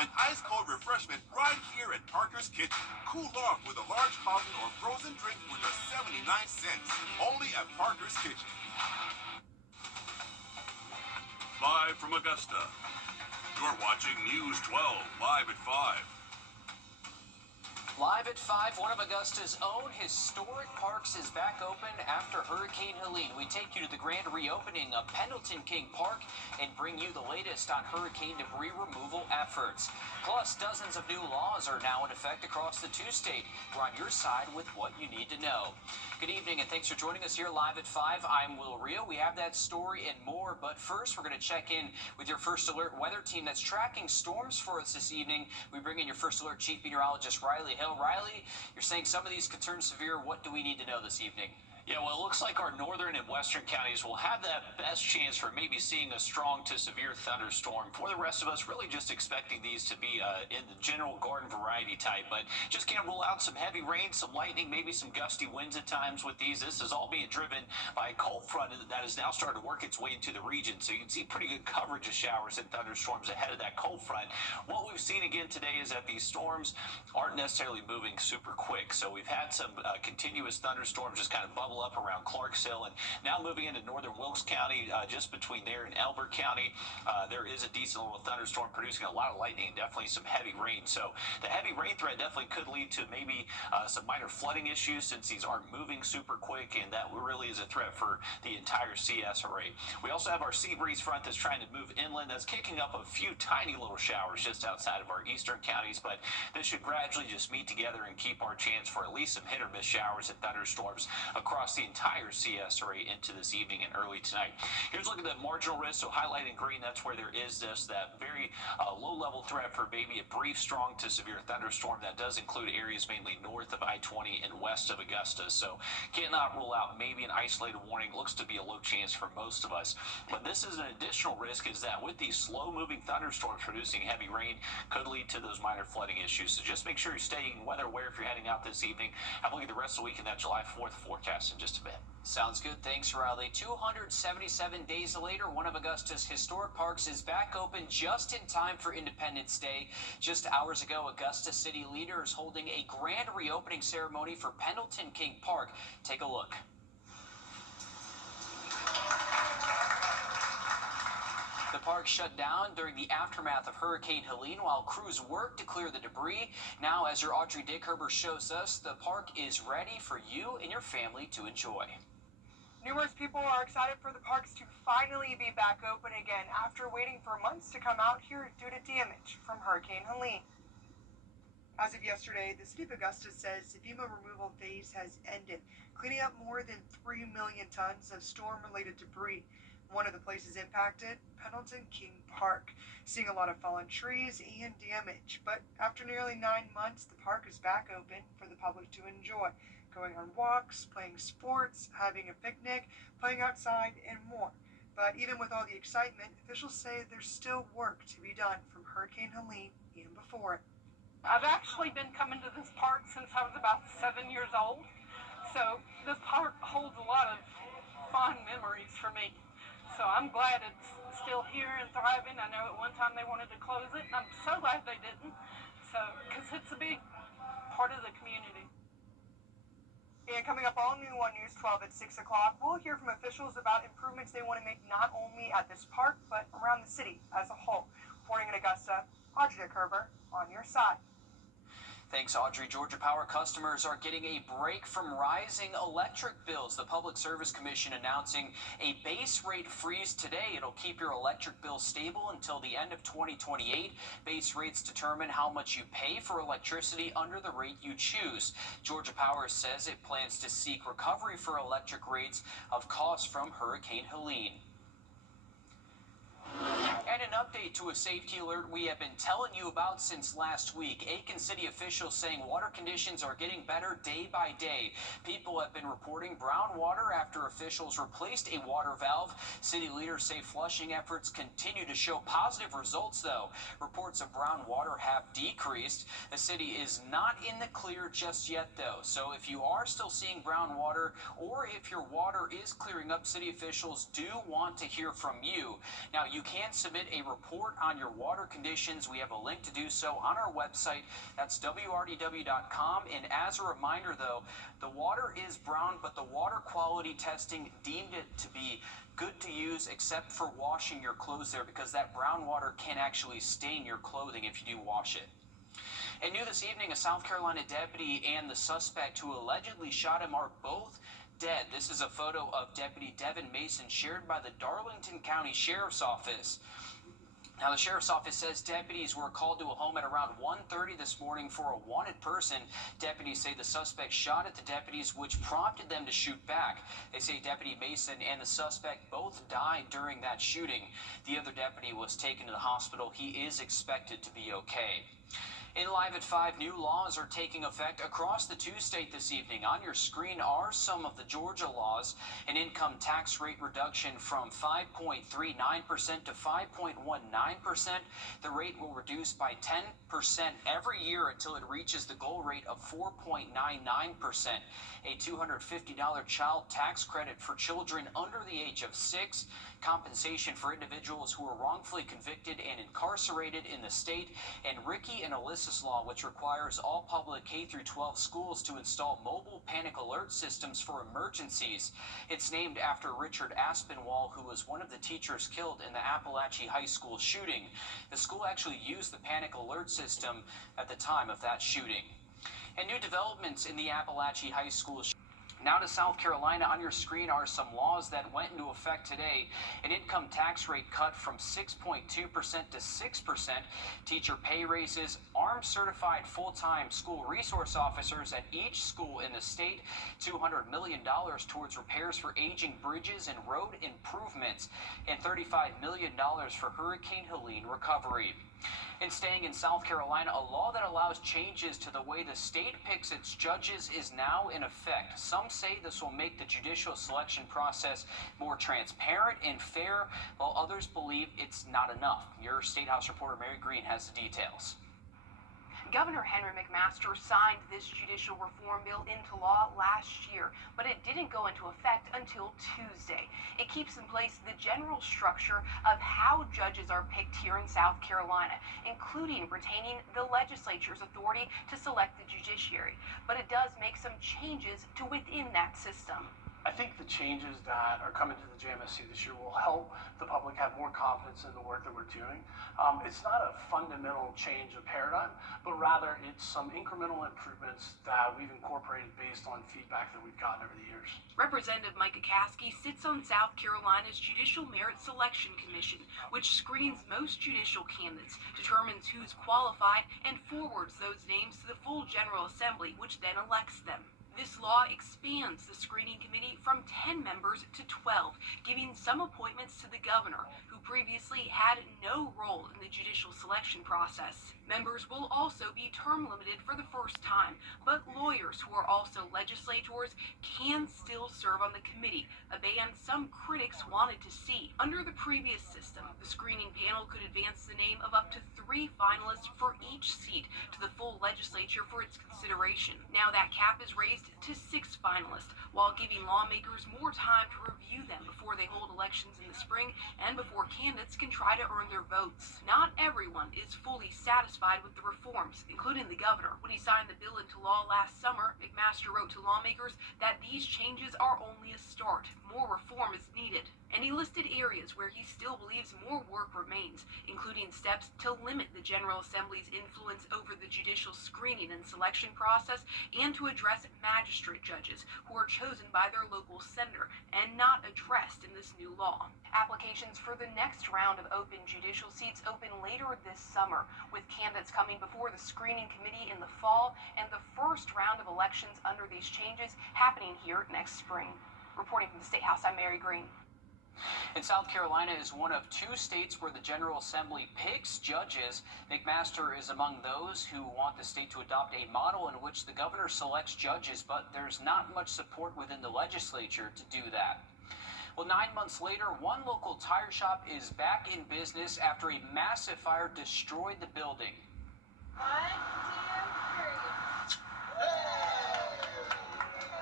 find ice-cold refreshment right here at Parker's Kitchen. Cool off with a large fountain or frozen drink for just 79 cents. Only at Parker's Kitchen. Live from Augusta, you're watching News 12, live at 5. Live at 5, one of Augusta's own historic parks is back open after Hurricane Helene. We take you to the grand reopening of Pendleton King Park and bring you the latest on hurricane debris removal efforts. Plus, dozens of new laws are now in effect across the two-state. We're on your side with what you need to know. Good evening, and thanks for joining us here live at 5. I'm Wrdw. We have that story and more, but first we're going to check in with your First Alert weather team that's tracking storms for us this evening. We bring in your First Alert Chief Meteorologist, Riley Hill. Riley, you're saying some of these could turn severe. What do we need to know this evening? Yeah, well, it looks like our northern and western counties will have that best chance for maybe seeing a strong to severe thunderstorm. For the rest of us, really just expecting these to be in the general garden variety type, but just can't rule out some heavy rain, some lightning, maybe some gusty winds at times with these. This is all being driven by a cold front that has now started to work its way into the region, so you can see pretty good coverage of showers and thunderstorms ahead of that cold front. What we've seen again today is that these storms aren't necessarily moving super quick, so we've had some continuous thunderstorms just kind of bubble up around Clarksville, and now moving into northern Wilkes County, just between there and Elbert County, there is a decent little thunderstorm producing a lot of lightning and definitely some heavy rain. So the heavy rain threat definitely could lead to maybe some minor flooding issues since these aren't moving super quick, and that really is a threat for the entire CSRA. We also have our sea breeze front that's trying to move inland. That's kicking up a few tiny little showers just outside of our eastern counties, but this should gradually just meet together and keep our chance for at least some hit or miss showers and thunderstorms across the entire CSRA into this evening and early tonight. Here's a look at the marginal risk. So highlighted in green, that's where there is that very low-level threat for maybe a brief strong to severe thunderstorm. That does include areas mainly north of I-20 and west of Augusta. So cannot rule out maybe an isolated warning. Looks to be a low chance for most of us. But this is an additional risk, is that with these slow-moving thunderstorms producing heavy rain could lead to those minor flooding issues. So just make sure you're staying weather aware if you're heading out this evening. Have a look at the rest of the week in that July 4th forecast in just a bit. Sounds good. Thanks, Riley. 277 days later, one of Augusta's historic parks is back open just in time for Independence Day. Just hours ago, Augusta city leaders holding a grand reopening ceremony for Pendleton King Park. Take a look. The park shut down during the aftermath of Hurricane Helene while crews worked to clear the debris. Now, as your Audrey Dickherber shows us, the park is ready for you and your family to enjoy. Numerous people are excited for the parks to finally be back open again after waiting for months to come out here due to damage from Hurricane Helene. As of yesterday, the city of Augusta says the FEMA removal phase has ended, cleaning up more than 3 million tons of storm-related debris. One of the places impacted, Pendleton King Park, seeing a lot of fallen trees and damage. But after nearly 9 months, the park is back open for the public to enjoy, going on walks, playing sports, having a picnic, playing outside, and more. But even with all the excitement, officials say there's still work to be done from Hurricane Helene and before it. I've actually been coming to this park since I was about 7 years old, so this park holds a lot of fond memories for me. So I'm glad it's still here and thriving. I know at one time they wanted to close it, and I'm so glad they didn't, because it's a big part of the community. And coming up all new on News 12 at 6 o'clock, we'll hear from officials about improvements they want to make not only at this park, but around the city as a whole. Reporting in Augusta, Audrey Dickherber, on your side. Thanks, Audrey. Georgia Power customers are getting a break from rising electric bills. The Public Service Commission announcing a base rate freeze today. It'll keep your electric bill stable until the end of 2028. Base rates determine how much you pay for electricity under the rate you choose. Georgia Power says it plans to seek recovery for electric rates of costs from Hurricane Helene. And an update to a safety alert we have been telling you about since last week. Aiken City officials saying water conditions are getting better day by day. People have been reporting brown water after officials replaced a water valve. City leaders say flushing efforts continue to show positive results, though. Reports of brown water have decreased. The city is not in the clear just yet, though. So if you are still seeing brown water, or if your water is clearing up, city officials do want to hear from you. Now, you can submit submit a report on your water conditions. We have a link to do so on our website. That's wrdw.com. And as a reminder, though, the water is brown, but the water quality testing deemed it to be good to use except for washing your clothes there, because that brown water can actually stain your clothing if you do wash it. And new this evening, a South Carolina deputy and the suspect who allegedly shot him are both dead. This is a photo of Deputy Devin Mason shared by the Darlington County Sheriff's Office. Now, the Sheriff's Office says deputies were called to a home at around 1:30 this morning for a wanted person. Deputies say the suspect shot at the deputies, which prompted them to shoot back. They say Deputy Mason and the suspect both died during that shooting. The other deputy was taken to the hospital. He is expected to be okay. In Live at 5, new laws are taking effect across the two-state this evening. On your screen are some of the Georgia laws. An income tax rate reduction from 5.39% to 5.19%. The rate will reduce by 10% every year until it reaches the goal rate of 4.99%. A $250 child tax credit for children under the age of 6. Compensation for individuals who are wrongfully convicted and incarcerated in the state. And Ricky and Alyssa's law, which requires all public K-12 schools to install mobile panic alert systems for emergencies. It's named after Richard Aspinwall, who was one of the teachers killed in the Appalachia High School shooting. The school actually used the panic alert system at the time of that shooting. And new developments in the Appalachia High School shooting. Now to South Carolina. On your screen are some laws that went into effect today. An income tax rate cut from 6.2% to 6%. Teacher pay raises. Armed certified full-time school resource officers at each school in the state. $200 million towards repairs for aging bridges and road improvements. And $35 million for Hurricane Helene recovery. And staying in South Carolina, a law that allows changes to the way the state picks its judges is now in effect. Some say this will make the judicial selection process more transparent and fair, while others believe it's not enough. Your State House reporter Mary Green has the details. Governor Henry McMaster signed this judicial reform bill into law last year, but it didn't go into effect until Tuesday. It keeps in place the general structure of how judges are picked here in South Carolina, including retaining the legislature's authority to select the judiciary. But it does make some changes to within that system. I think the changes that are coming to the JMSC this year will help the public have more confidence in the work that we're doing. It's not a fundamental change of paradigm, but rather it's some incremental improvements that we've incorporated based on feedback that we've gotten over the years. Representative Micah Caskey sits on South Carolina's Judicial Merit Selection Commission, which screens most judicial candidates, determines who's qualified, and forwards those names to the full General Assembly, which then elects them. This law expands the screening committee from 10 members to 12, giving some appointments to the governor, who previously had no role in the judicial selection process. Members will also be term limited for the first time, but lawyers who are also legislators can still serve on the committee, a ban some critics wanted to see. Under the previous system, the screening panel could advance the name of up to 3 finalists for each seat to the full legislature for its consideration. Now that cap is raised to 6 finalists, while giving lawmakers more time to review them before they hold elections in the spring and before candidates can try to earn their votes. Not everyone is fully satisfied with the reforms, including the governor. When he signed the bill into law last summer, McMaster wrote to lawmakers that these changes are only a start. More reform is needed. And he listed areas where he still believes more work remains, including steps to limit the General Assembly's influence over the judicial screening and selection process, and to address magistrate judges who are chosen by their local senator and not addressed in this new law. Applications for the next round of open judicial seats open later this summer, with candidates coming before the screening committee in the fall and the first round of elections under these changes happening here next spring. Reporting from the State House, I'm Mary Green. And South Carolina is one of 2 states where the General Assembly picks judges. McMaster is among those who want the state to adopt a model in which the governor selects judges, but there's not much support within the legislature to do that. Well, 9 months later, one local tire shop is back in business after a massive fire destroyed the building. 1, 2, 3.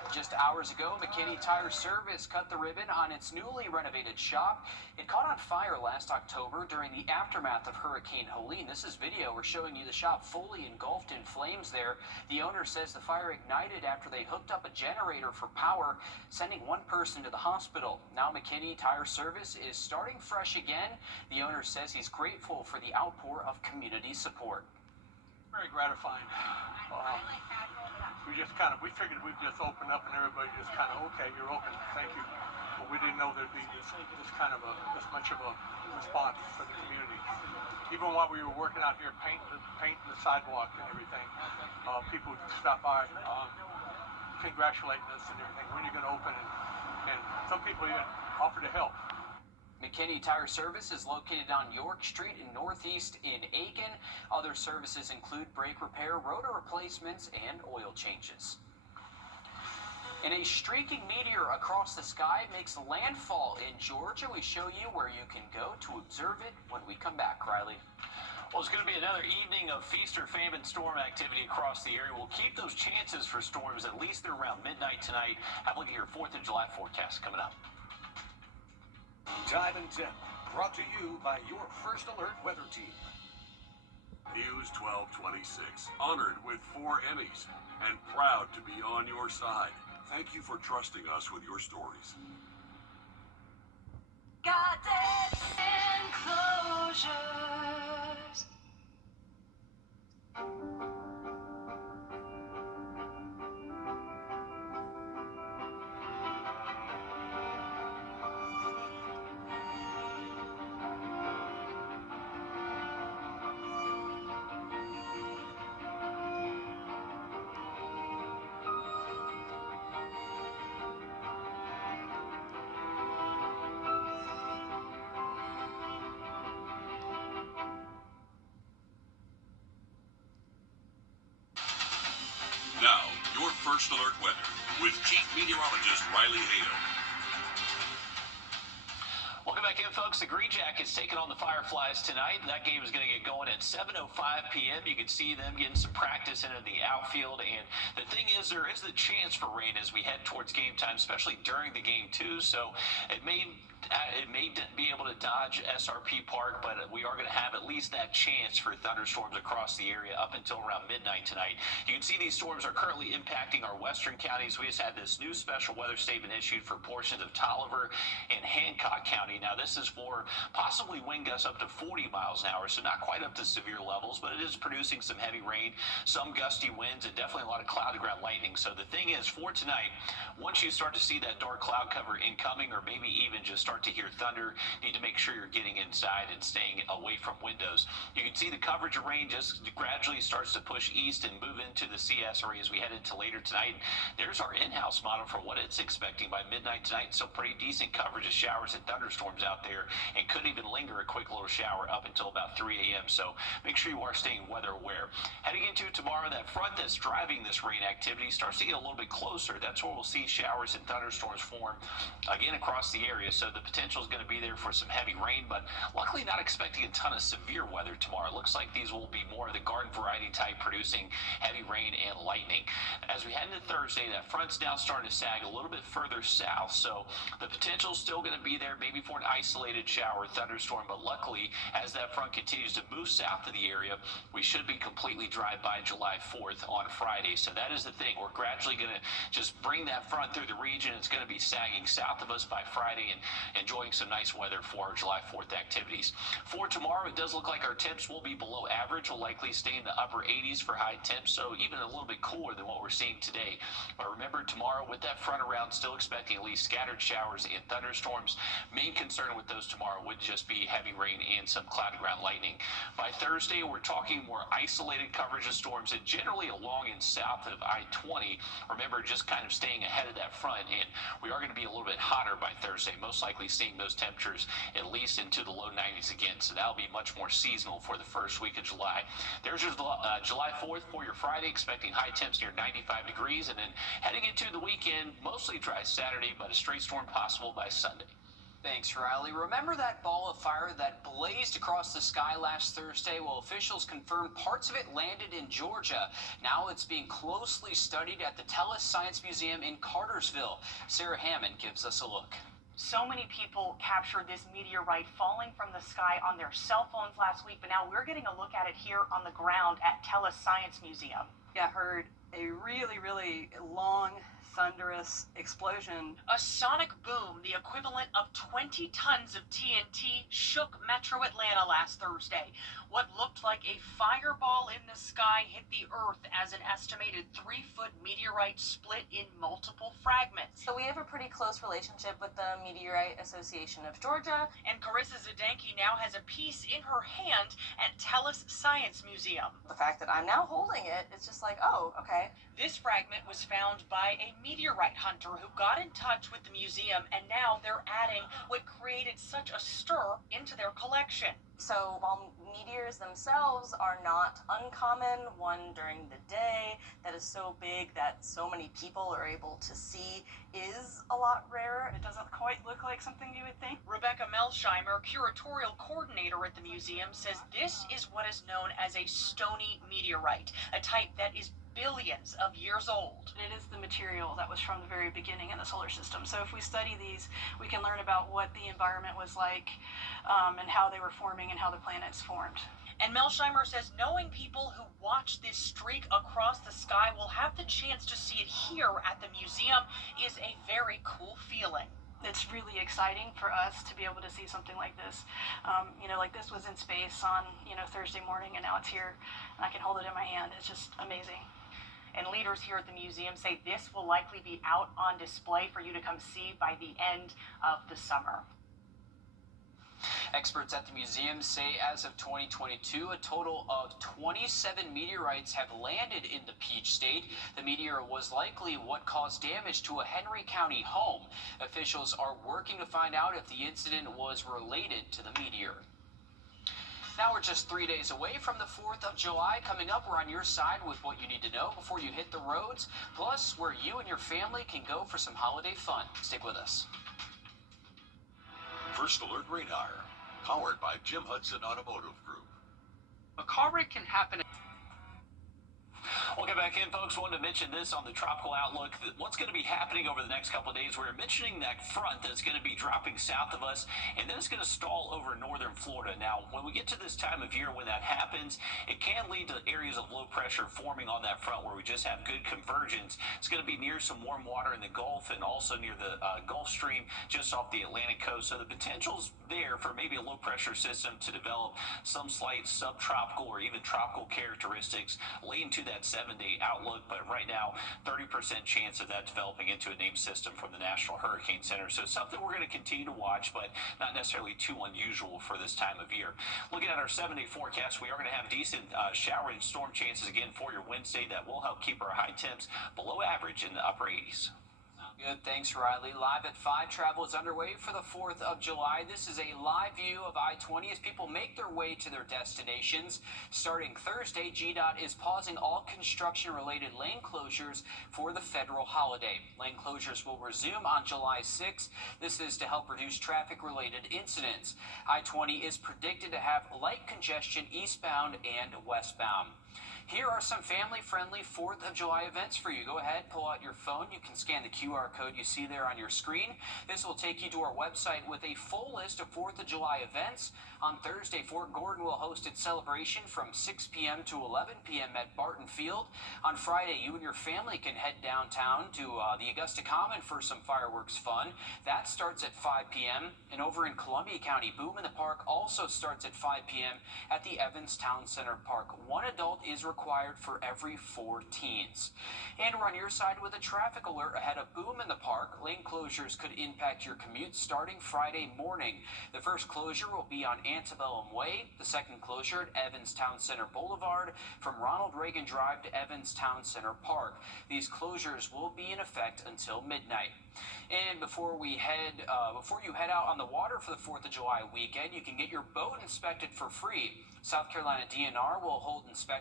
Just hours ago, McKinney Tire Service cut the ribbon on its newly renovated shop. It caught on fire last October during the aftermath of Hurricane Helene. This is video. We're showing you the shop fully engulfed in flames there. The owner says the fire ignited after they hooked up a generator for power, sending one person to the hospital. Now McKinney Tire Service is starting fresh again. The owner says he's grateful for the outpour of community support. Very gratifying. We figured we'd just open up and everybody just kind of, okay, you're open, thank you. But we didn't know there'd be this much of a response for the community. Even while we were working out here painting the sidewalk and everything, people would stop by, congratulating us and everything. When are you going to open? And some people even offered to help. McKinney Tire Service is located on York Street in Northeast in Aiken. Other services include brake repair, rotor replacements, and oil changes. And a streaking meteor across the sky makes landfall in Georgia. We show you where you can go to observe it when we come back, Riley. Well, it's going to be another evening of feast or famine storm activity across the area. We'll keep those chances for storms at least through around midnight tonight. Have a look at your 4th of July forecast coming up. Time and Temp, brought to you by your First Alert weather team. News 1226, honored with 4 Emmys and proud to be on your side. Thank you for trusting us with your stories. Got enclosures. Now, your First Alert weather with Chief Meteorologist Riley Hale. Welcome back in, folks. The Green Jackets taking on the Fireflies tonight. That game is going to get going at 7:05 p.m. You can see them getting some practice into the outfield. And the thing is, there is the chance for rain as we head towards game time, especially during the game, too. So it may be able to dodge SRP Park, but we are going to have at least that chance for thunderstorms across the area up until around midnight tonight. You can see these storms are currently impacting our western counties. We just had this new special weather statement issued for portions of Tolliver and Hancock County. Now, this is for possibly wind gusts up to 40 miles an hour, so not quite up to severe levels, but it is producing some heavy rain, some gusty winds, and definitely a lot of cloud-to-ground lightning. So the thing is, for tonight, once you start to see that dark cloud cover incoming, or maybe even just start to hear thunder, you need to make sure you're getting inside and staying away from windows. You can see the coverage of rain just gradually starts to push east and move into the CS area as we head into later tonight. There's our in-house model for what it's expecting by midnight tonight, so pretty decent coverage of showers and thunderstorms out there, and could even linger a quick little shower up until about 3 a.m. So make sure you are staying weather aware. Heading into tomorrow, that front that's driving this rain activity starts to get a little bit closer. That's where we'll see showers and thunderstorms form again across the area. So the potential is going to be there for some heavy rain, but luckily not expecting a ton of severe weather tomorrow. It looks like these will be more of the garden variety type, producing heavy rain and lightning. As we head into Thursday, that front's now starting to sag a little bit further south, so the potential is still going to be there, maybe for an isolated shower or thunderstorm, but luckily, as that front continues to move south of the area, we should be completely dry by July 4th on Friday. So that is the thing. We're gradually going to just bring that front through the region. It's going to be sagging south of us by Friday and enjoying some nice weather for our July 4th activities. For tomorrow, it does look like our temps will be below average. We'll likely stay in the upper 80s for high temps, so even a little bit cooler than what we're seeing today. But remember, tomorrow with that front around, still expecting at least scattered showers and thunderstorms. Main concern with those tomorrow would just be heavy rain and some cloud-to-ground lightning. By Thursday, we're talking more isolated coverage of storms, and generally along and south of I-20. Remember, just kind of staying ahead of that front, and we are going to be a little bit hotter by Thursday, most likely seeing those temperatures at least into the low 90s again. So that'll be much more seasonal for the first week of July. There's your July 4th for your Friday, expecting high temps near 95 degrees, and then heading into the weekend, mostly dry Saturday, but a straight storm possible by Sunday. Thanks, Riley. Remember that ball of fire that blazed across the sky last Thursday? Well, officials confirmed parts of it landed in Georgia. Now it's being closely studied at the Telus Science Museum in Cartersville. Sarah Hammond gives us a look. So many people captured this meteorite falling from the sky on their cell phones last week, but now we're getting a look at it here on the ground at Telus Science Museum. I heard a really long, thunderous explosion. A sonic boom, the equivalent of 20 tons of TNT, shook Metro Atlanta last Thursday. What looked like a fireball in the sky hit the Earth as an estimated 3-foot meteorite split in multiple fragments. So we have a pretty close relationship with the Meteorite Association of Georgia. And Carissa Zdanky now has a piece in her hand at Telus Science Museum. The fact that I'm now holding it, it's just like, oh, okay. This fragment was found by a meteorite hunter who got in touch with the museum, and now they're adding what created such a stir into their collection. So while meteors themselves are not uncommon, one during the day that is so big that so many people are able to see is a lot rarer. It doesn't quite look like something you would think. Rebecca Melsheimer, curatorial coordinator at the museum, says this is what is known as a stony meteorite, a type that is billions of years old. It is the material that was from the very beginning in the solar system. So if we study these, we can learn about what the environment was like and how they were forming and how the planets formed. And Melsheimer says knowing people who watch this streak across the sky will have the chance to see it here at the museum is a very cool feeling. It's really exciting for us to be able to see something like this. Like this was in space on, Thursday morning, and now it's here, and I can hold it in my hand. It's just amazing. And leaders here at the museum say this will likely be out on display for you to come see by the end of the summer. Experts at the museum say as of 2022, a total of 27 meteorites have landed in the Peach State. The meteor was likely what caused damage to a Henry County home. Officials are working to find out if the incident was related to the meteor. Now we're just 3 days away from the 4th of July. Coming up, we're on your side with what you need to know before you hit the roads, plus where you and your family can go for some holiday fun. Stick with us. First Alert Radar, powered by Jim Hudson Automotive Group. A car wreck can happen. Welcome back in, folks. Wanted to mention this on the Tropical Outlook. What's going to be happening over the next couple of days? We're mentioning that front that's going to be dropping south of us, and then it's going to stall over northern Florida. Now, when we get to this time of year when that happens, it can lead to areas of low pressure forming on that front where we just have good convergence. It's going to be near some warm water in the Gulf and also near the Gulf Stream just off the Atlantic coast. So the potential's there for maybe a low pressure system to develop some slight subtropical or even tropical characteristics leading to that 7-day outlook, but right now 30% chance of that developing into a named system from the National Hurricane Center. So something we're going to continue to watch, but not necessarily too unusual for this time of year. Looking at our 7-day forecast, we are going to have decent shower and storm chances again for your Wednesday. That will help keep our high temps below average in the upper 80s. Good, thanks, Riley. Live at 5 travel is underway for the 4th of July. This is a live view of I-20 as people make their way to their destinations. Starting Thursday, GDOT is pausing all construction-related lane closures for the federal holiday. Lane closures will resume on July 6th. This is to help reduce traffic-related incidents. I-20 is predicted to have light congestion eastbound and westbound. Here are some family-friendly 4th of July events for you. Go ahead, pull out your phone. You can scan the QR code you see there on your screen. This will take you to our website with a full list of 4th of July events. On Thursday, Fort Gordon will host its celebration from 6 p.m. to 11 p.m. at Barton Field. On Friday, you and your family can head downtown to the Augusta Common for some fireworks fun. That starts at 5 p.m. And over in Columbia County, Boom in the Park also starts at 5 p.m. at the Evans Town Center Park. One adult is required for every 4 teens. And we're on your side with a traffic alert ahead of Boom in the Park. Lane closures could impact your commute starting Friday morning. The first closure will be on Antebellum Way. The second closure at Evans Town Center Boulevard from Ronald Reagan Drive to Evans Town Center Park. These closures will be in effect until midnight. And before you head out on the water for the 4th of July weekend, you can get your boat inspected for free. South Carolina DNR will hold inspections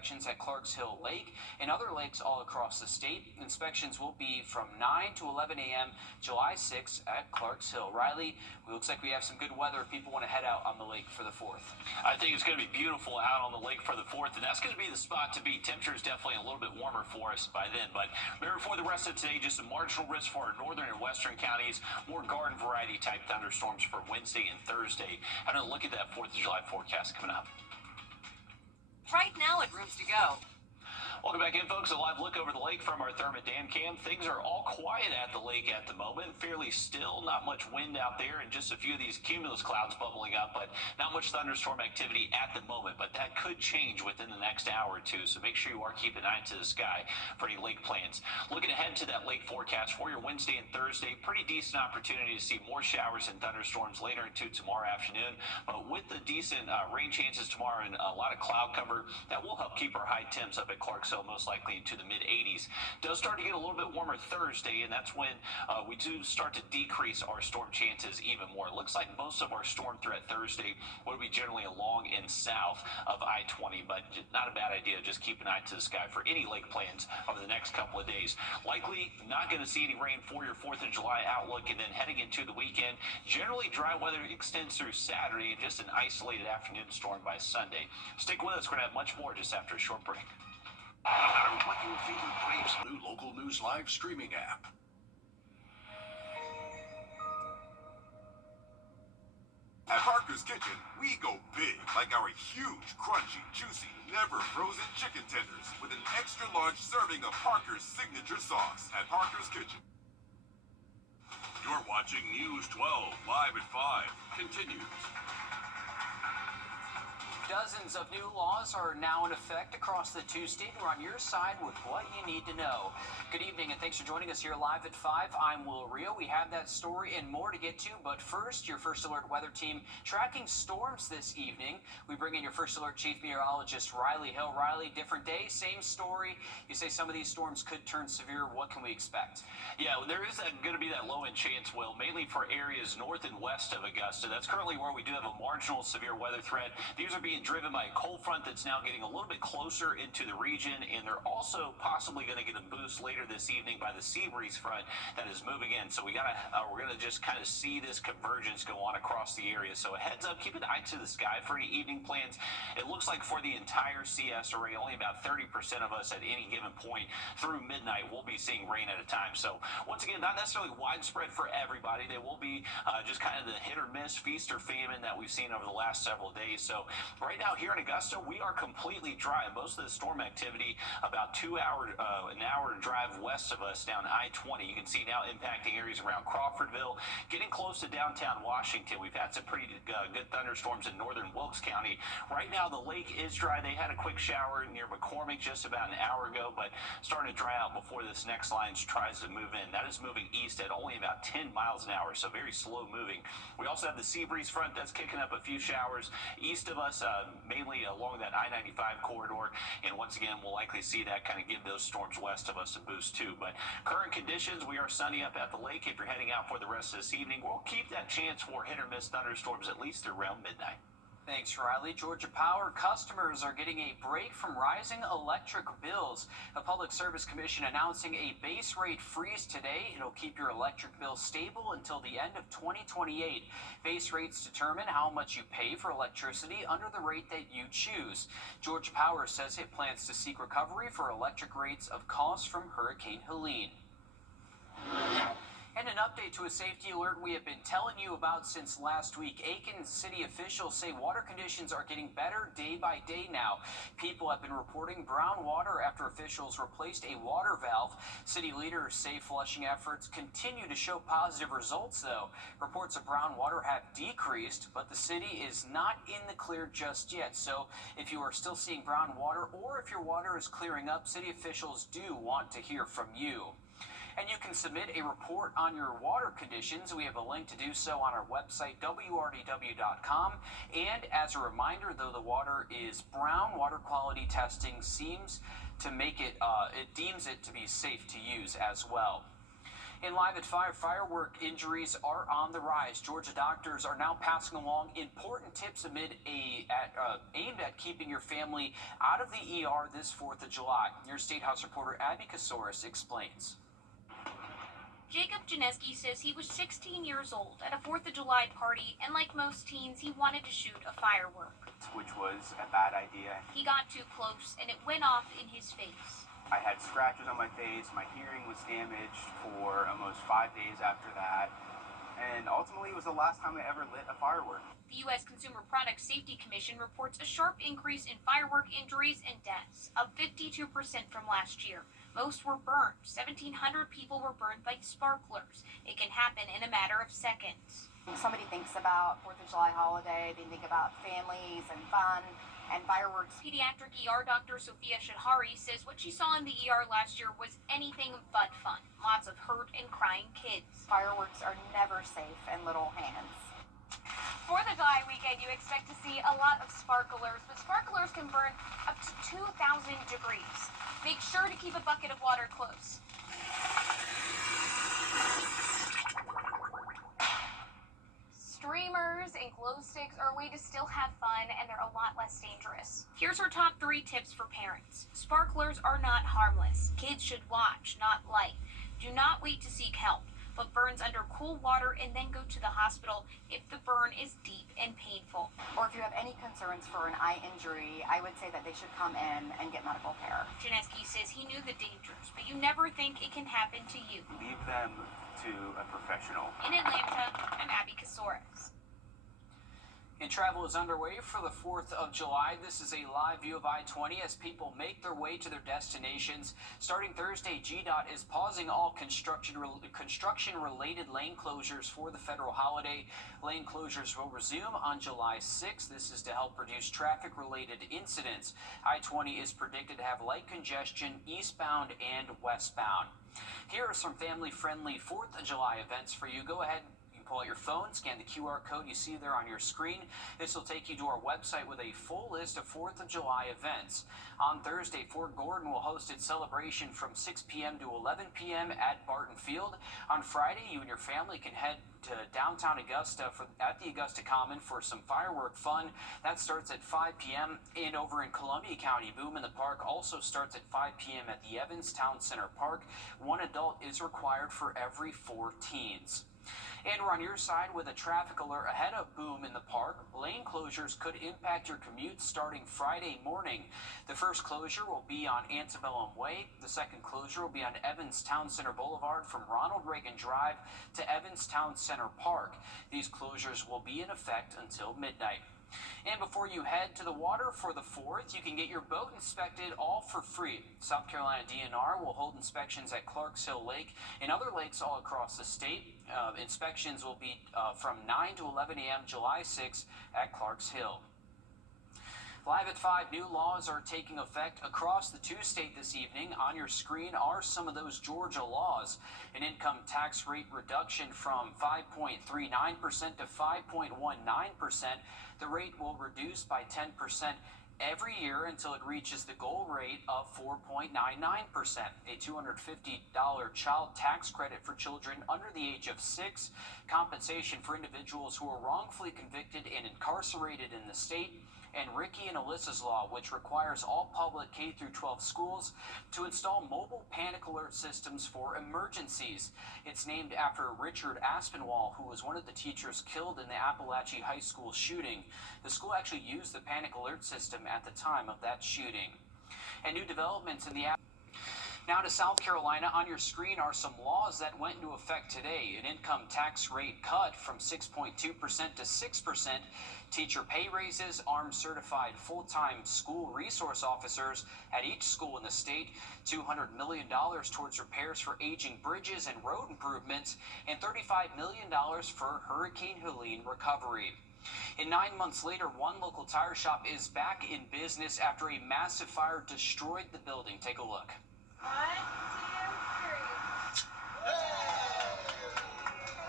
inspections at Clarks Hill Lake and other lakes all across the state. Inspections will be from 9 to 11 a.m. July 6th at Clarks Hill. Riley, it looks like we have some good weather if people want to head out on the lake for the 4th. I think it's going to be beautiful out on the lake for the 4th, and that's going to be the spot to be. Temperature is definitely a little bit warmer for us by then, but remember, for the rest of today, just a marginal risk for our northern and western counties. More garden variety type thunderstorms for Wednesday and Thursday. Having a look at that 4th of July forecast coming up. Right now at Rooms to Go. Welcome back in, folks. A live look over the lake from our Thermit Dam cam. Things are all quiet at the lake at the moment. Fairly still, not much wind out there, and just a few of these cumulus clouds bubbling up, but not much thunderstorm activity at the moment. But that could change within the next hour or two, so make sure you are keeping an eye to the sky for any lake plans. Looking ahead to that lake forecast for your Wednesday and Thursday, pretty decent opportunity to see more showers and thunderstorms later into tomorrow afternoon. But with the decent rain chances tomorrow and a lot of cloud cover, that will help keep our high temps up at Clarks Hill, most likely into the mid-80s. Does start to get a little bit warmer Thursday, and that's when we do start to decrease our storm chances even more. It looks like most of our storm threat Thursday would be generally along and south of I-20, but not a bad idea. Just keep an eye to the sky for any lake plans over the next couple of days. Likely not going to see any rain for your 4th of July outlook, and then heading into the weekend, generally dry weather extends through Saturday and just an isolated afternoon storm by Sunday. Stick with us. We're going to have much more just after a short break. No matter what your fever craves, new local news live streaming app. At Parker's Kitchen, we go big, like our huge, crunchy, juicy, never frozen chicken tenders with an extra large serving of Parker's signature sauce. At Parker's Kitchen. You're watching News 12 live at 5. Continues. Dozens of new laws are now in effect across the two-state. We're on your side with what you need to know. Good evening, and thanks for joining us here live at 5. I'm Wrdw. We have that story and more to get to, but first, your First Alert weather team tracking storms this evening. We bring in your First Alert Chief Meteorologist, Riley Hill. Riley, different day, same story. You say some of these storms could turn severe. What can we expect? Yeah, there is going to be that low-end chance, Will, mainly for areas north and west of Augusta. That's currently where we do have a marginal severe weather threat. These are being driven by a cold front that's now getting a little bit closer into the region, and they're also possibly going to get a boost later this evening by the sea breeze front that is moving in. So we're gonna just kind of see this convergence go on across the area. So a heads up, keep an eye to the sky for any evening plans. It looks like for the entire CS array, only about 30% of us at any given point through midnight will be seeing rain at a time. So once again, not necessarily widespread for everybody. They will be just kind of the hit or miss, feast or famine that we've seen over the last several days. So right now here in Augusta, we are completely dry. Most of the storm activity about an hour drive west of us down I-20. You can see now impacting areas around Crawfordville, getting close to downtown Washington. We've had some pretty good thunderstorms in northern Wilkes County. Right now, the lake is dry. They had a quick shower near McCormick just about an hour ago, but starting to dry out before this next line tries to move in. That is moving east at only about 10 miles an hour, so very slow moving. We also have the sea breeze front that's kicking up a few showers east of us, mainly along that I-95 corridor, and once again, we'll likely see that kind of give those storms west of us a boost too. But current conditions, we are sunny up at the lake. If you're heading out for the rest of this evening, we'll keep that chance for hit or miss thunderstorms at least around midnight. Thanks, Riley. Georgia Power customers are getting a break from rising electric bills. The Public Service Commission announcing a base rate freeze today. It'll keep your electric bill stable until the end of 2028. Base rates determine how much you pay for electricity under the rate that you choose. Georgia Power says it plans to seek recovery for electric rates of costs from Hurricane Helene. And an update to a safety alert we have been telling you about since last week. Aiken city officials say water conditions are getting better day by day now. People have been reporting brown water after officials replaced a water valve. City leaders say flushing efforts continue to show positive results, though. Reports of brown water have decreased, but the city is not in the clear just yet. So if you are still seeing brown water, or if your water is clearing up, city officials do want to hear from you. And you can submit a report on your water conditions. We have a link to do so on our website, wrdw.com. And as a reminder, though the water is brown, water quality testing seems to make it, it deems it to be safe to use as well. And live at 5, firework injuries are on the rise. Georgia doctors are now passing along important tips aimed at keeping your family out of the ER this 4th of July. Your State House reporter Abby Kasoris explains. Jacob Janeski says he was 16 years old at a 4th of July party, and like most teens, he wanted to shoot a firework. Which was a bad idea. He got too close, and it went off in his face. I had scratches on my face, my hearing was damaged for almost 5 days after that, and ultimately it was the last time I ever lit a firework. The U.S. Consumer Product Safety Commission reports a sharp increase in firework injuries and deaths, up 52% from last year. Most were burned. 1,700 people were burned by sparklers. It can happen in a matter of seconds. Somebody thinks about 4th of July holiday, they think about families and fun and fireworks. Pediatric ER doctor Sophia Shahari says what she saw in the ER last year was anything but fun. Lots of hurt and crying kids. Fireworks are never safe in little hands. 4th of July weekend, you expect to see a lot of sparklers, but sparklers can burn up to 2,000 degrees. Make sure to keep a bucket of water close. Streamers and glow sticks are a way to still have fun, and they're a lot less dangerous. Here's our top 3 tips for parents. Sparklers are not harmless. Kids should watch, not light. Do not wait to seek help. Put burns under cool water and then go to the hospital if the burn is deep and painful. Or if you have any concerns for an eye injury, I would say that they should come in and get medical care. Janeski says he knew the dangers, but you never think it can happen to you. Leave them to a professional. In Atlanta, I'm Abby Kasoris. And travel is underway for the 4th of July. This is a live view of I-20 as people make their way to their destinations. Starting Thursday, GDOT is pausing all construction-related lane closures for the federal holiday. Lane closures will resume on July 6th. This is to help reduce traffic-related incidents. I-20 is predicted to have light congestion eastbound and westbound. Here are some family-friendly 4th of July events for you. Go ahead. Pull out your phone, scan the QR code you see there on your screen. This will take you to our website with a full list of 4th of July events. On Thursday, Fort Gordon will host its celebration from 6 p.m. to 11 p.m. at Barton Field. On Friday, you and your family can head to downtown Augusta at the Augusta Common for some firework fun. That starts at 5 p.m. And over in Columbia County, Boom in the Park also starts at 5 p.m. at the Evans Town Center Park. One adult is required for every 4 teens. And we're on your side with a traffic alert ahead of Boom in the Park. Lane closures could impact your commute starting Friday morning. The first closure will be on Antebellum Way. The second closure will be on Evans Town Center Boulevard from Ronald Reagan Drive to Evans Town Center Park. These closures will be in effect until midnight. And before you head to the water for the 4th, you can get your boat inspected all for free. South Carolina DNR will hold inspections at Clarks Hill Lake and other lakes all across the state. Inspections will be from 9 to 11 a.m. July 6 at Clarks Hill. Live at 5, new laws are taking effect across the 2-state this evening. On your screen are some of those Georgia laws. An income tax rate reduction from 5.39% to 5.19%. The rate will reduce by 10% every year until it reaches the goal rate of 4.99%. A $250 child tax credit for children under the age of 6. Compensation for individuals who are wrongfully convicted and incarcerated in the state. And Ricky and Alyssa's Law, which requires all public K-12 schools to install mobile panic alert systems for emergencies. It's named after Richard Aspinwall, who was one of the teachers killed in the Appalachia High School shooting. The school actually used the panic alert system at the time of that shooting. And new developments in the Now to South Carolina. On your screen are some laws that went into effect today. An income tax rate cut from 6.2% to 6%. Teacher pay raises, armed certified full-time school resource officers at each school in the state, $200 million towards repairs for aging bridges and road improvements, and $35 million for Hurricane Helene recovery. And 9 months later, one local tire shop is back in business after a massive fire destroyed the building. Take a look. 1, 2, 3.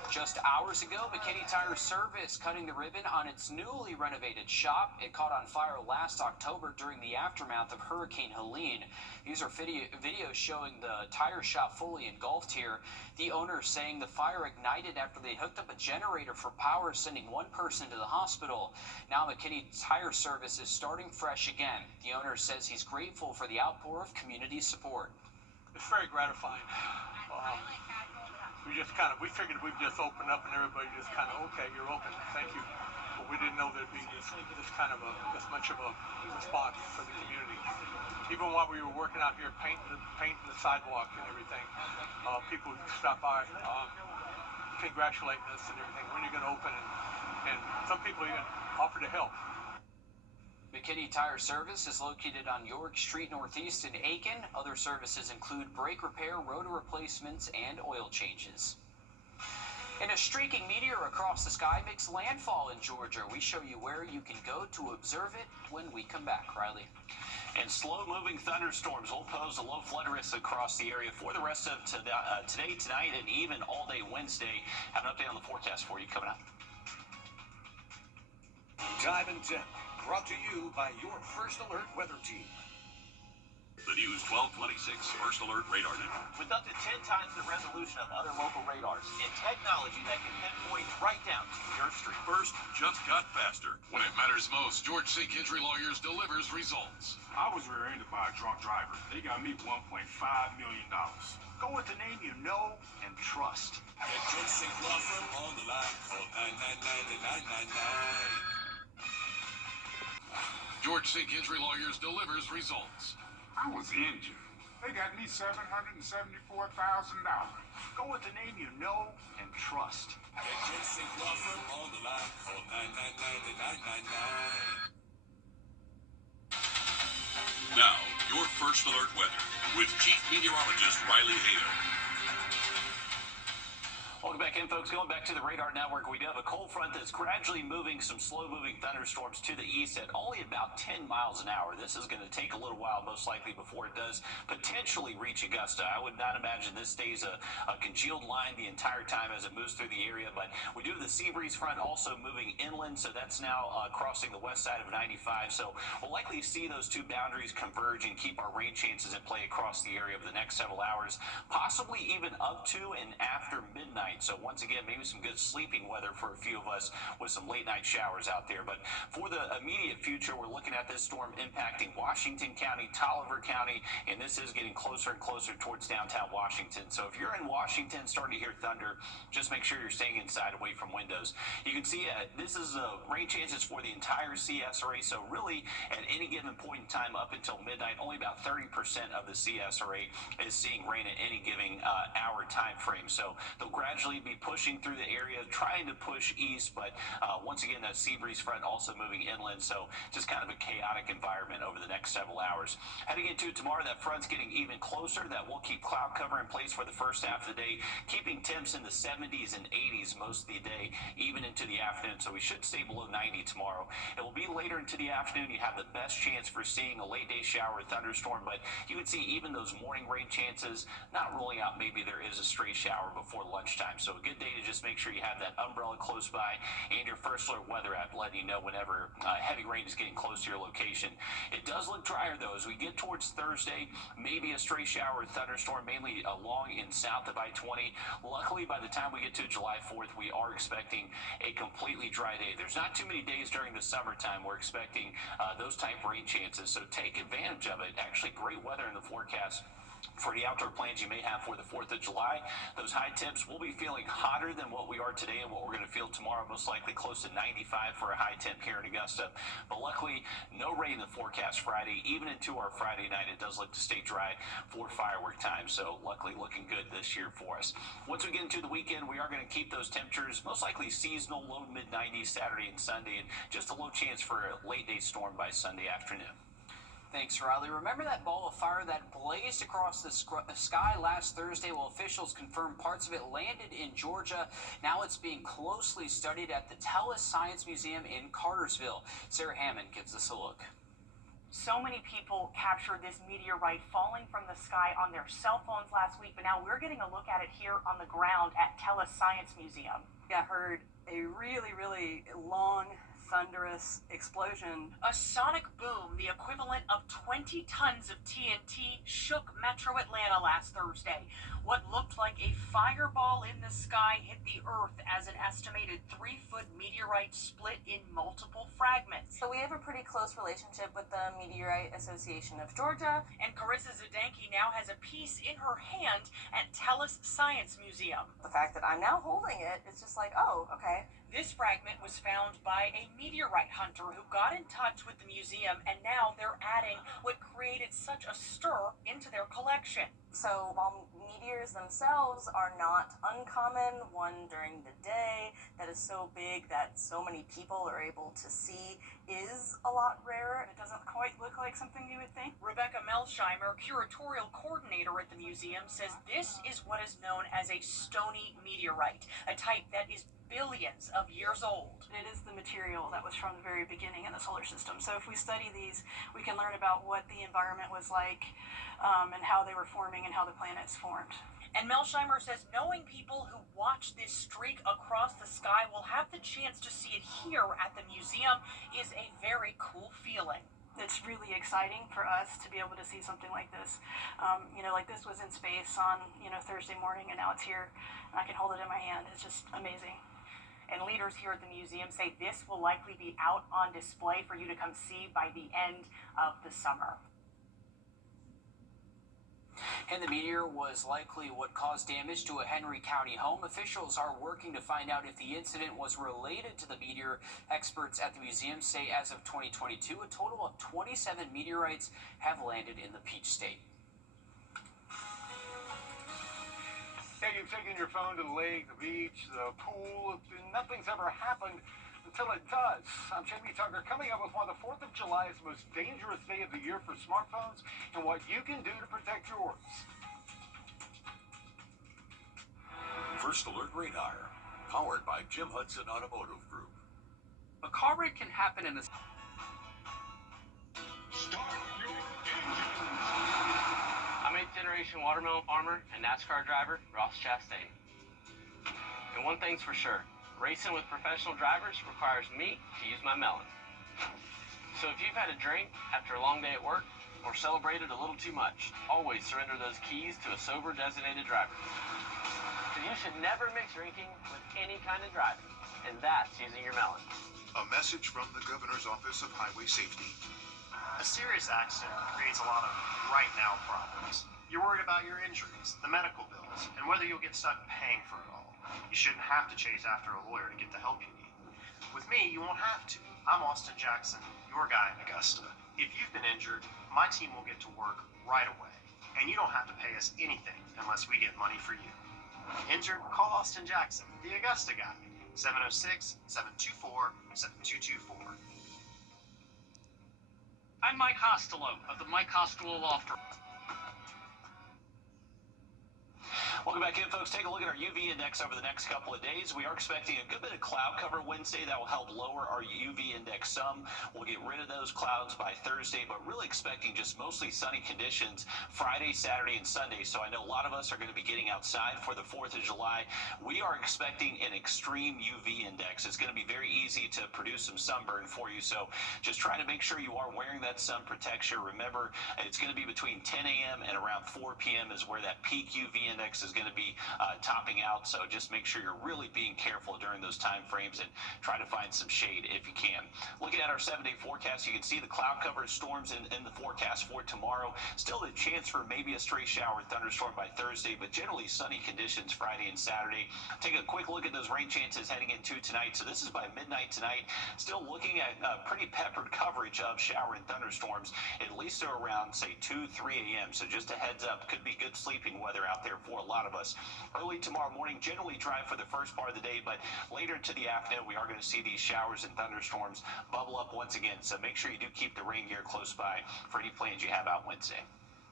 Just hours ago, McKinney Tire Service cutting the ribbon on its newly renovated shop. It caught on fire last October during the aftermath of Hurricane Helene. These are videos showing the tire shop fully engulfed here. The owner saying the fire ignited after they hooked up a generator for power, sending one person to the hospital. Now McKinney Tire Service is starting fresh again. The owner says he's grateful for the outpour of community support. It's very gratifying. We figured we'd just open up and everybody just kind of, okay, you're open, thank you. But we didn't know there'd be this much of a response for the community. Even while we were working out here painting the sidewalk and everything, people would stop by, congratulating us and everything. When you're going to open, and some people even offered to help. McKinney Tire Service is located on York Street Northeast in Aiken. Other services include brake repair, rotor replacements, and oil changes. And a streaking meteor across the sky makes landfall in Georgia. We show you where you can go to observe it when we come back. Riley. And slow-moving thunderstorms will pose a low flood risk across the area for the rest of today, tonight, and even all day Wednesday. Have an update on the forecast for you coming up. Dive and Tip, brought to you by your First Alert weather team. The News 1226 First Alert Radar Network. With up to 10 times the resolution of other local radars and technology that can pinpoint right down to your street. First just got faster. When it matters most, George C. Gentry Lawyers delivers results. I was rear-ended by a drunk driver. They got me $1.5 million. Go with the name you know and trust. Get George C. Law Firm on the line. Call 999-999. George C. Gentry Lawyers delivers results. I was injured. They got me $774,000. Go with the name you know and trust. Get George C. Law Firm on the line. Call 999-999. Now, your First Alert weather with Chief Meteorologist Riley Hato. Welcome back in, folks. Going back to the radar network, we do have a cold front that's gradually moving some slow-moving thunderstorms to the east at only about 10 miles an hour. This is going to take a little while, most likely, before it does potentially reach Augusta. I would not imagine this stays a congealed line the entire time as it moves through the area, but we do have the sea breeze front also moving inland, so that's now crossing the west side of 95. So we'll likely see those two boundaries converge and keep our rain chances at play across the area over the next several hours, possibly even up to and after midnight. So once again, maybe some good sleeping weather for a few of us with some late night showers out there. But for the immediate future, we're looking at this storm impacting Washington County, Tolliver County, and this is getting closer and closer towards downtown Washington. So if you're in Washington starting to hear thunder, just make sure you're staying inside away from windows. You can see this is rain chances for the entire CSRA. So really at any given point in time up until midnight, only about 30% of the CSRA is seeing rain at any given hour time frame. So they'll gradually be pushing through the area, trying to push east, but once again, that sea breeze front also moving inland, so just kind of a chaotic environment over the next several hours. Heading into tomorrow, that front's getting even closer. That will keep cloud cover in place for the first half of the day, keeping temps in the 70s and 80s most of the day, even into the afternoon, so we should stay below 90 tomorrow. It will be later into the afternoon. You have the best chance for seeing a late day shower or thunderstorm, but you would see even those morning rain chances, not ruling out maybe there is a stray shower before lunchtime. So a good day to just make sure you have that umbrella close by and your First Alert weather app letting you know whenever heavy rain is getting close to your location. It does look drier though as we get towards Thursday. Maybe a stray shower or thunderstorm mainly along and south of I-20. Luckily, by the time we get to July 4th, we are expecting a completely dry day. There's not too many days during the summertime we're expecting those type rain chances, so take advantage of it. Actually, great weather in the forecast for the outdoor plans you may have for the 4th of July. Those high temps will be feeling hotter than what we are today and what we're going to feel tomorrow, most likely close to 95 for a high temp here in Augusta. But luckily, no rain in the forecast Friday. Even into our Friday night, it does look to stay dry for firework time. So luckily looking good this year for us. Once we get into the weekend, we are going to keep those temperatures most likely seasonal, low to mid-90s Saturday and Sunday, and just a low chance for a late day storm by Sunday afternoon. Thanks, Riley. Remember that ball of fire that blazed across the sky last Thursday? Well, officials confirmed parts of it landed in Georgia. Now it's being closely studied at the Telus Science Museum in Cartersville. Sarah Hammond gives us a look. So many people captured this meteorite falling from the sky on their cell phones last week, but now we're getting a look at it here on the ground at TELUS Science Museum. I heard a really, really long, thunderous explosion. A sonic boom, the equivalent of 20 tons of TNT, shook Metro Atlanta last Thursday. What looked like a fireball in the sky hit the Earth as an estimated 3-foot meteorite split in multiple fragments. So we have a pretty close relationship with the Meteorite Association of Georgia. And Carissa Zdanky now has a piece in her hand at TELUS Science Museum. The fact that I'm now holding it, it's just like, oh, okay. This fragment was found by a meteorite hunter who got in touch with the museum, and now they're adding what created such a stir into their collection. So while meteors themselves are not uncommon, one during the day that is so big that so many people are able to see is a lot rarer. It doesn't quite look like something you would think. Rebecca Melsheimer, curatorial coordinator at the museum, says this is what is known as a stony meteorite, a type that is billions of years old. It is the material that was from the very beginning in the solar system. So if we study these, we can learn about what the environment was like and how they were forming and how the planets formed. And Melsheimer says knowing people who watch this streak across the sky will have the chance to see it here at the museum is a very cool feeling. It's really exciting for us to be able to see something like this. Like this was in space on, Thursday morning, and now it's here, and I can hold it in my hand. It's just amazing. And leaders here at the museum say this will likely be out on display for you to come see by the end of the summer. And the meteor was likely what caused damage to a Henry County home. Officials are working to find out if the incident was related to the meteor. Experts at the museum say as of 2022, a total of 27 meteorites have landed in the Peach State. Yeah, you've taken your phone to the lake, the beach, the pool, and nothing's ever happened until it does. I'm Jamie Tucker, coming up with one of the 4th of July's most dangerous day of the year for smartphones and what you can do to protect yours. First Alert Radar, powered by Jim Hudson Automotive Group. A car wreck can happen in the... Start your engine. I'm 8th generation watermelon farmer and NASCAR driver Ross Chastain. And one thing's for sure, racing with professional drivers requires me to use my melon. So if you've had a drink after a long day at work or celebrated a little too much, always surrender those keys to a sober designated driver. So you should never mix drinking with any kind of driving, and that's using your melon. A message from the Governor's Office of Highway Safety. A serious accident creates a lot of right now problems. You're worried about your injuries, the medical bills, and whether you'll get stuck paying for it all. You shouldn't have to chase after a lawyer to get the help you need. With me, you won't have to. I'm Austin Jackson, your guy in Augusta. If you've been injured, my team will get to work right away. And you don't have to pay us anything unless we get money for you. Injured? Call Austin Jackson, the Augusta guy. 706-724-7224. I'm Mike Costello of the Mike Costello Law Firm. Welcome back in, folks. Take a look at our UV index over the next couple of days. We are expecting a good bit of cloud cover Wednesday. That will help lower our UV index some. We'll get rid of those clouds by Thursday, but really expecting just mostly sunny conditions Friday, Saturday, and Sunday. So I know a lot of us are going to be getting outside for the 4th of July. We are expecting an extreme UV index. It's going to be very easy to produce some sunburn for you. So just try to make sure you are wearing that sun protection. Remember, it's going to be between 10 a.m. and around 4 p.m. is where that peak UV index is going to be topping out. So just make sure you're really being careful during those time frames and try to find some shade if you can. Looking at our 7-day forecast, you can see the cloud cover storms in the forecast for tomorrow. Still a chance for maybe a stray shower thunderstorm by Thursday, but generally sunny conditions Friday and Saturday. Take a quick look at those rain chances heading into tonight. So this is by midnight tonight. Still looking at pretty peppered coverage of shower and thunderstorms, at least around, say, 2, 3 a.m. So just a heads up, could be good sleeping weather out there for a lot of us. Early tomorrow morning, generally dry for the first part of the day, but later into the afternoon, we are going to see these showers and thunderstorms bubble up once again. So make sure you do keep the rain gear close by for any plans you have out Wednesday.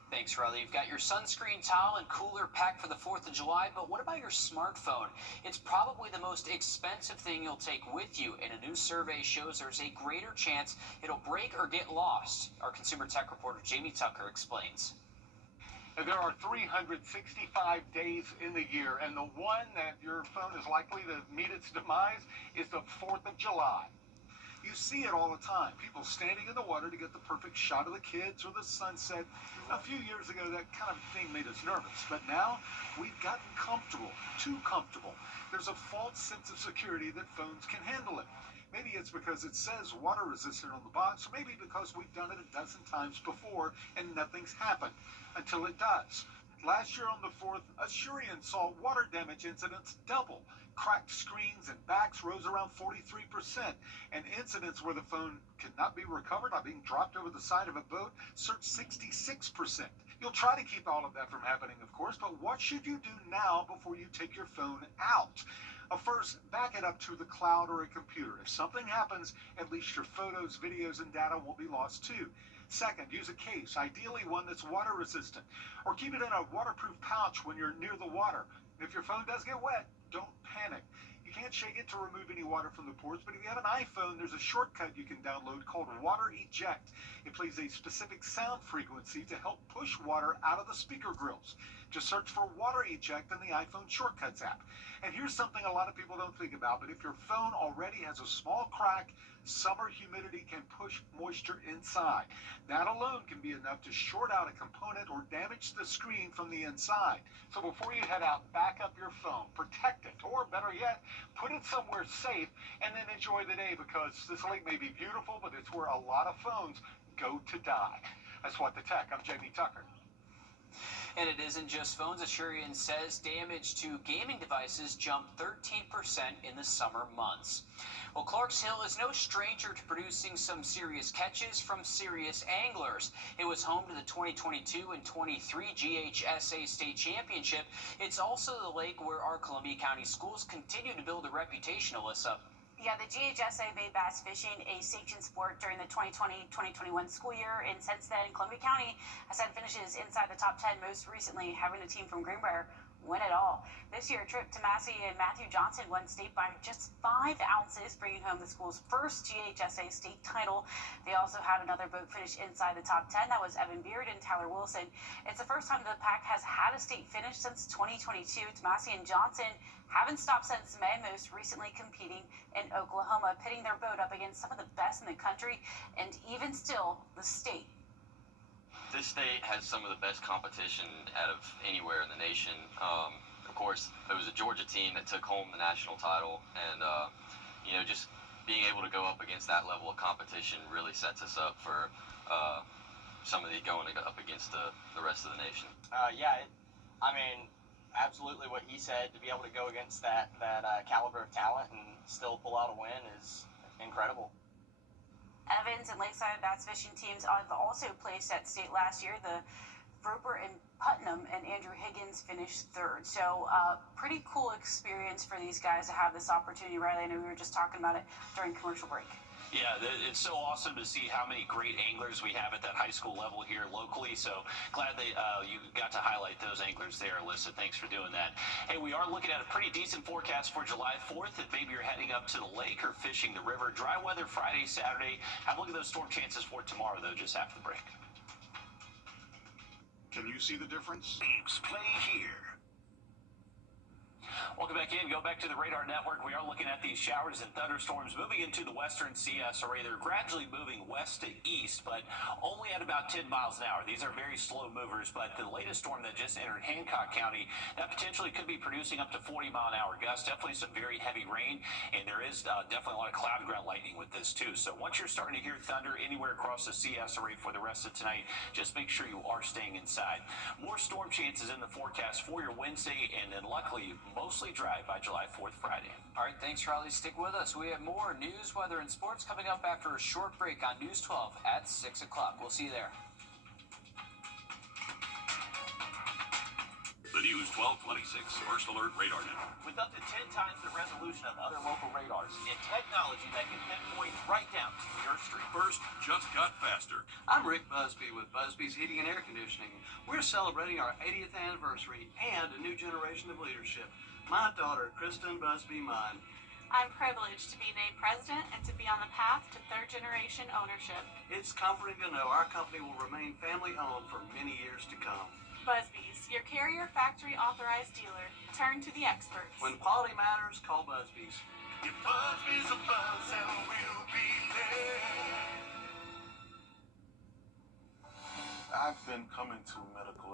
Thanks, Riley. You've got your sunscreen, towel, and cooler packed for the 4th of July, but what about your smartphone? It's probably the most expensive thing you'll take with you, and a new survey shows there's a greater chance it'll break or get lost. Our consumer tech reporter Jamie Tucker explains. And there are 365 days in the year, and the one that your phone is likely to meet its demise is the 4th of July. You see it all the time. People standing in the water to get the perfect shot of the kids or the sunset. A few years ago, that kind of thing made us nervous. But now, we've gotten comfortable, too comfortable. There's a false sense of security that phones can handle it. Maybe it's because it says water resistant on the box, or maybe because we've done it a dozen times before and nothing's happened until it does. Last year on the 4th, Assyrian saw water damage incidents double. Cracked screens and backs rose around 43%, and incidents where the phone could not be recovered by being dropped over the side of a boat surged 66%. You'll try to keep all of that from happening, of course, but what should you do now before you take your phone out? First, back it up to the cloud or a computer. If something happens, at least your photos, videos, and data won't be lost too. Second, use a case, ideally one that's water resistant, or keep it in a waterproof pouch when you're near the water. If your phone does get wet, don't panic. You can't shake it to remove any water from the ports, but if you have an iPhone, there's a shortcut you can download called Water Eject. It plays a specific sound frequency to help push water out of the speaker grills. Just search for Water Eject in the iPhone Shortcuts app. And here's something a lot of people don't think about, but if your phone already has a small crack, summer humidity can push moisture inside. That alone can be enough to short out a component or damage the screen from the inside. So before you head out, back up your phone, protect it, or better yet, put it somewhere safe, and then enjoy the day, because this lake may be beautiful, but it's where a lot of phones go to die. That's What the Tech. I'm Jamie Tucker. And it isn't just phones. Assyrian says damage to gaming devices jumped 13% in the summer months. Well, Clarksville is no stranger to producing some serious catches from serious anglers. It was home to the 2022 and 23 GHSA State Championship. It's also the lake where our Columbia County schools continue to build a reputation, Alyssa. Yeah, the GHSA made bass fishing a sanctioned sport during the 2020-2021 school year, and since then, Columbia County has had finishes inside the top 10, most recently having a team from Greenbrier win it all. This year, Trip Tomasi and Matthew Johnson won state by just 5 ounces, bringing home the school's first GHSA state title. They also had another boat finish inside the top 10. That was Evan Beard and Tyler Wilson. It's the first time the pack has had a state finish since 2022. Tomasi and Johnson haven't stopped since May, most recently competing in Oklahoma, pitting their boat up against some of the best in the country, and even still, the state. This state has some of the best competition out of anywhere in the nation. Of course, it was a Georgia team that took home the national title, and just being able to go up against that level of competition really sets us up for some of the going up against the rest of the nation. Absolutely what he said, to be able to go against that caliber of talent and still pull out a win is incredible. Evans and Lakeside bass fishing teams have also placed at state last year. The Roper and Putnam and Andrew Higgins finished third. So pretty cool experience for these guys to have this opportunity. Riley, I know we were just talking about it during commercial break. Yeah, it's so awesome to see how many great anglers we have at that high school level here locally. So glad that you got to highlight those anglers there, Alyssa. Thanks for doing that. Hey, we are looking at a pretty decent forecast for July 4th. If maybe you're heading up to the lake or fishing the river, dry weather Friday, Saturday. Have a look at those storm chances for tomorrow, though, just after the break. Can you see the difference? Play here. Welcome back in. Go back to the Radar Network. We are looking at these showers and thunderstorms moving into the western CSRA. They're gradually moving west to east, but only at about 10 miles an hour. These are very slow movers, but the latest storm that just entered Hancock County, that potentially could be producing up to 40-mile-an-hour gusts. Definitely some very heavy rain, and there is definitely a lot of cloud ground lightning with this, too. So once you're starting to hear thunder anywhere across the CSRA for the rest of tonight, just make sure you are staying inside. More storm chances in the forecast for your Wednesday, and then luckily, mostly dry by July 4th, Friday. All right, thanks, Riley. Stick with us. We have more news, weather, and sports coming up after a short break on News 12 at 6 o'clock. We'll see you there. The News 1226, First Alert Radar Network. With up to 10 times the resolution of other local radars and technology that can pinpoint right down to your street. First just got faster. I'm Rick Busby with Busby's Heating and Air Conditioning. We're celebrating our 80th anniversary and a new generation of leadership. My daughter, Kristen Busby, mine. I'm privileged to be named president and to be on the path to third-generation ownership. It's comforting to know our company will remain family-owned for many years to come. Busby's, your Carrier factory authorized dealer. Turn to the experts. When quality matters, call Busby's. If Busby's a buzz and we'll be there. I've been coming to medical